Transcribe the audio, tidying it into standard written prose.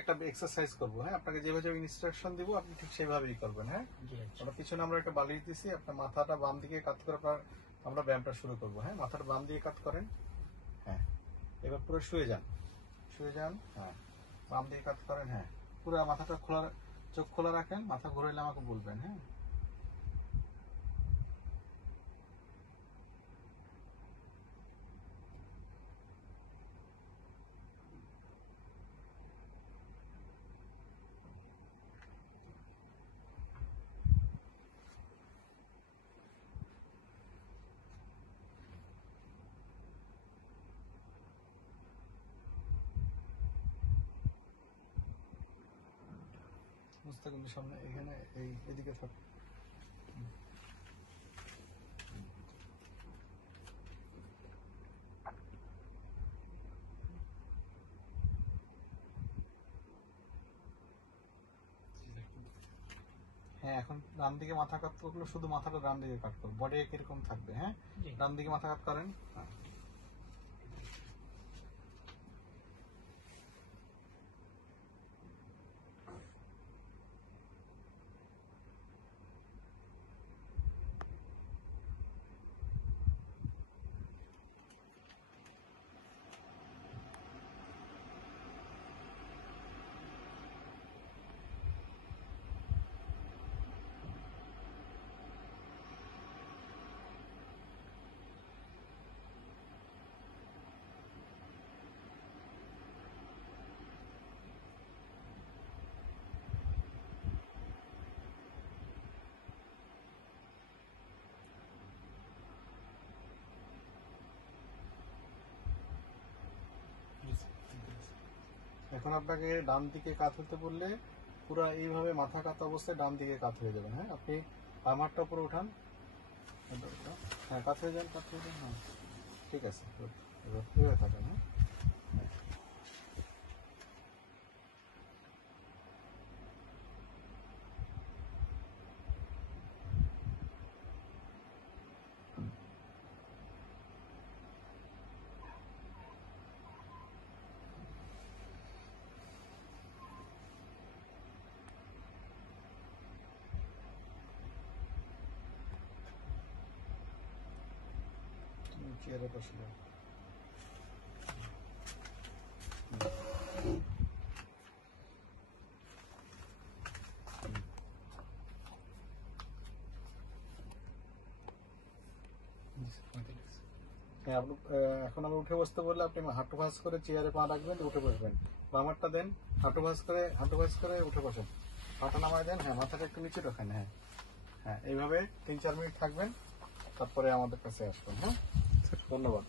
একটা এক্সারসাইজ করবো, হ্যাঁ আপনাকে যেভাবে ইনস্ট্রাকশন দিব আপনি ঠিক সেভাবেই করবেন। হ্যাঁ, আমরা পিছনে আমরা একটা বালিশ দিছি, আপনার মাথাটা বাম দিকে কাত করে আমরা ব্যায়ামটা শুরু করবো। হ্যাঁ, মাথাটা বাম দিকে কাত করেন। হ্যাঁ, এবার পুরো শুয়ে যান। হ্যাঁ, বাম দিকে কাত করেন। হ্যাঁ, পুরো মাথাটা খোলা, চোখ খোলা রাখেন। মাথা ঘুরাইলে আমাকে বলবেন। হ্যাঁ, মুস্তাকিমের সামনে এখানে এদিকে থাক। হ্যাঁ, এখন ডান দিকে মাথা কাট করলে শুধু মাথাটা ডান দিকে কাট করবো, বডি কিরকম থাকবে। হ্যাঁ, ডান দিকে মাথা কাট করেন। হ্যাঁ, এখন আপনাকে ডান দিকে কাত হতে বললে পুরো এইভাবে মাথা কাত অবস্থায় ডান দিকে কাত হয়ে যাবেন। হ্যাঁ, আপনি বাম হাতটা উপরে উঠান। হ্যাঁ, কাত হয়ে যান। হ্যাঁ, ঠিক আছে, এভাবে থাকেন। হ্যাঁ, চেয়ারে বসলে হ্যাঁ, আপনি এখন আমরা উঠে বসতে বললে আপনি হাঁটু ভাঁজ করে চেয়ারে পা রাখবেন, উঠে বসবেন। বামারটা দেন, হাঁটু ভাঁজ করে উঠে বসেন। পাটা নামায় দেন। হ্যাঁ, মাথাটা একটু নিচে রাখেন। হ্যাঁ হ্যাঁ, এইভাবে 3-4 মিনিট থাকবেন, তারপরে আমাদের কাছে আসবেন। হ্যাঁ, ধন্যবাদ।